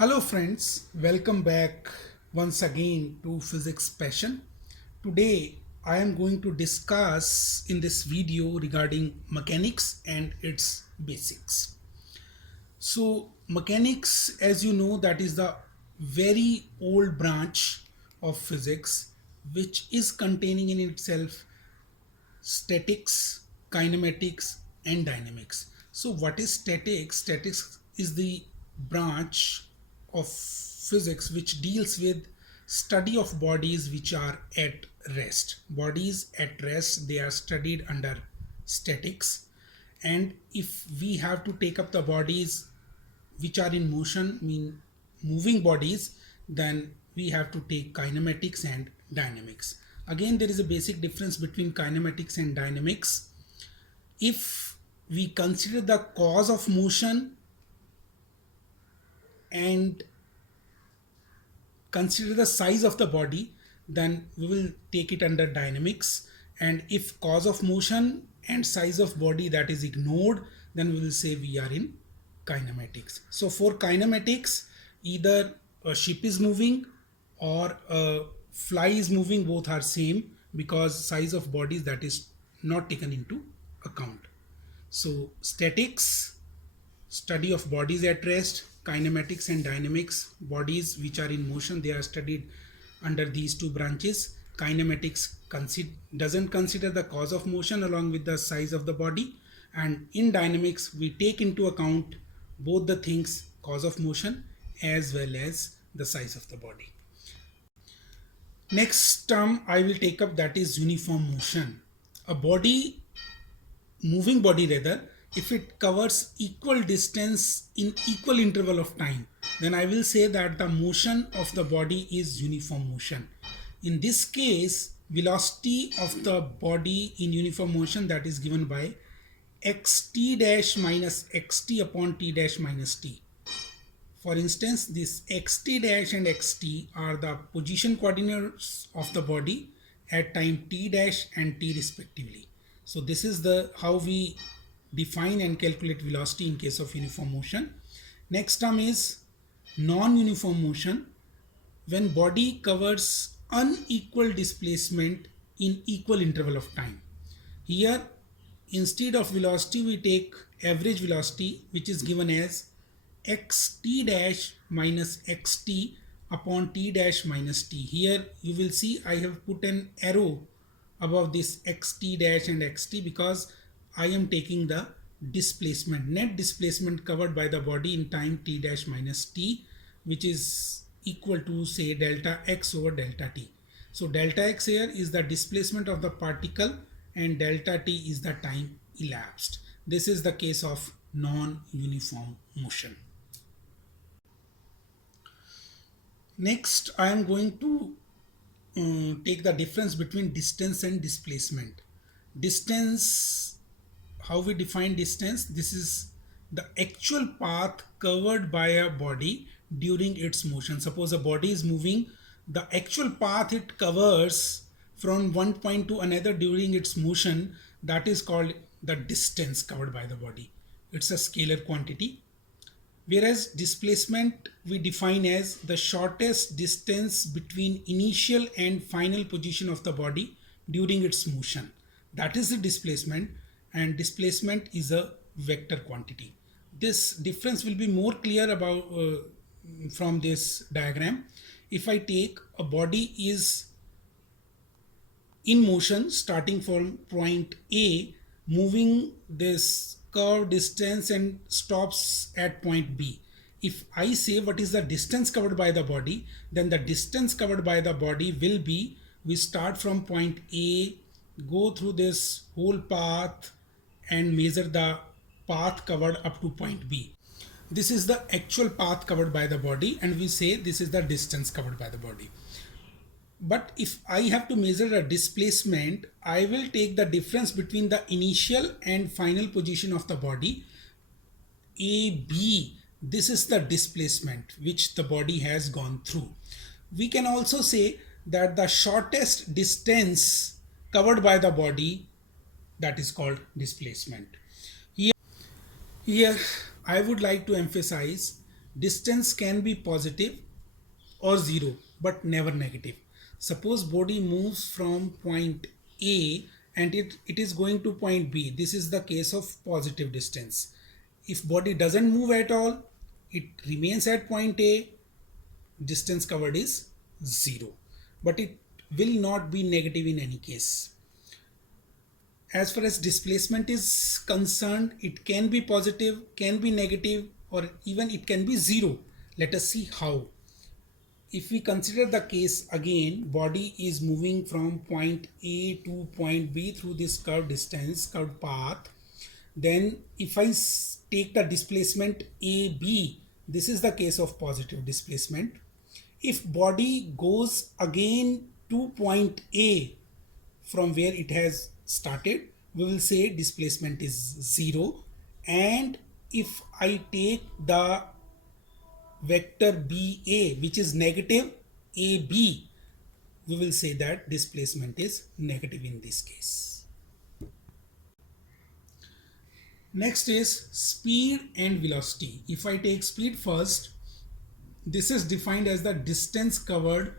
Hello friends, welcome back once again to Physics Passion. Today I am going to discuss in this video regarding mechanics and its basics. So mechanics, as you know, that is the very old branch of physics which is containing in itself statics, kinematics and dynamics. So what is statics? Statics is the branch of physics which deals with study of bodies which are at rest. Bodies at rest, they are studied under statics. And if we have to take up the bodies which are in motion, mean moving bodies, then we have to take kinematics and dynamics. Again, there is a basic difference between kinematics and dynamics. If we consider the cause of motion and consider the size of the body, then we will take it under dynamics. And if cause of motion and size of body that is ignored, then we will say we are in kinematics. So for kinematics, either a ship is moving or a fly is moving, both are same, because size of bodies that is not taken into account. So statics, study of bodies at rest; kinematics and dynamics, bodies which are in motion, they are studied under these two branches. Kinematics doesn't consider the cause of motion along with the size of the body, and in dynamics we take into account both the things, cause of motion as well as the size of the body. Next term I will take up, that is uniform motion. A body, moving body rather, if it covers equal distance in equal interval of time, then I will say that the motion of the body is uniform motion. In this case, velocity of the body in uniform motion, that is given by xt dash minus xt upon t dash minus t. For instance, this xt dash and xt are the position coordinates of the body at time t dash and t respectively. So this is the how we define and calculate velocity in case of uniform motion. Next term is non-uniform motion, when body covers unequal displacement in equal interval of time. Here, instead of velocity, we take average velocity, which is given as xt dash minus xt upon t dash minus t. Here you will see I have put an arrow above this xt dash and xt because I am taking the displacement, net displacement covered by the body in time t dash minus t, which is equal to, say, delta x over delta t. So delta x here is the displacement of the particle and delta t is the time elapsed. This is the case of non-uniform motion. Next, I am going to take the difference between distance and displacement. Distance, how we define distance? This is the actual path covered by a body during its motion. Suppose a body is moving, the actual path it covers from one point to another during its motion, that is called the distance covered by the body. It's a scalar quantity. Whereas displacement we define as the shortest distance between initial and final position of the body during its motion. That is the displacement, and displacement is a vector quantity. This difference will be more clear about from this diagram. If I take a body is in motion starting from point A, moving this curved distance and stops at point B. If I say what is the distance covered by the body, then the distance covered by the body will be, we start from point A, go through this whole path and measure the path covered up to point B. This is the actual path covered by the body and we say this is the distance covered by the body. But if I have to measure a displacement, I will take the difference between the initial and final position of the body, AB. This is the displacement which the body has gone through. We can also say that the shortest distance covered by the body, that is called displacement. Here I would like to emphasize Distance can be positive or zero, but never negative. Suppose body moves from point A and it is going to point B. This is the case of positive distance. If body doesn't move at all, it remains at point A, distance covered is zero. But it will not be negative in any case. As far as displacement is concerned, it can be positive, can be negative, or even it can be zero. Let us see how. If we consider the case again, body is moving from point A to point B through this curved distance, curved path. Then if I take the displacement AB, this is the case of positive displacement. If body goes again to point A from where it has started, we will say displacement is zero. And if I take the vector BA, which is negative AB, we will say that displacement is negative in this case. Next is speed and velocity. If I take speed first, this is defined as the distance covered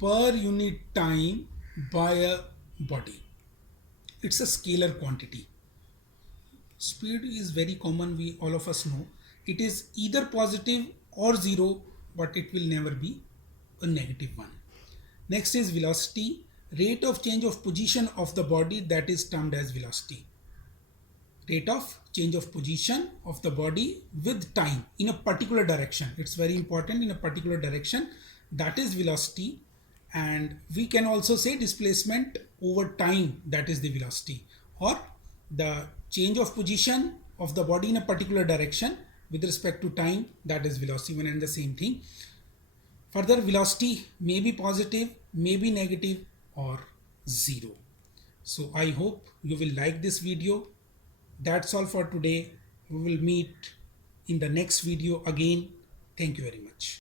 per unit time by a body. It's a scalar quantity. Speed is very common, we all of us know. It is either positive or zero, but it will never be a negative one. Next is velocity, rate of change of position of the body, that is termed as velocity. Rate of change of position of the body with time in a particular direction. It's very important, in a particular direction, that is velocity. And we can also say displacement over time, that is the velocity, or the change of position of the body in a particular direction with respect to time, that is velocity, one and the same thing. Further, velocity may be positive, may be negative, or zero. So I hope you will like this video. That's all for today. We will meet in the next video again. Thank you very much.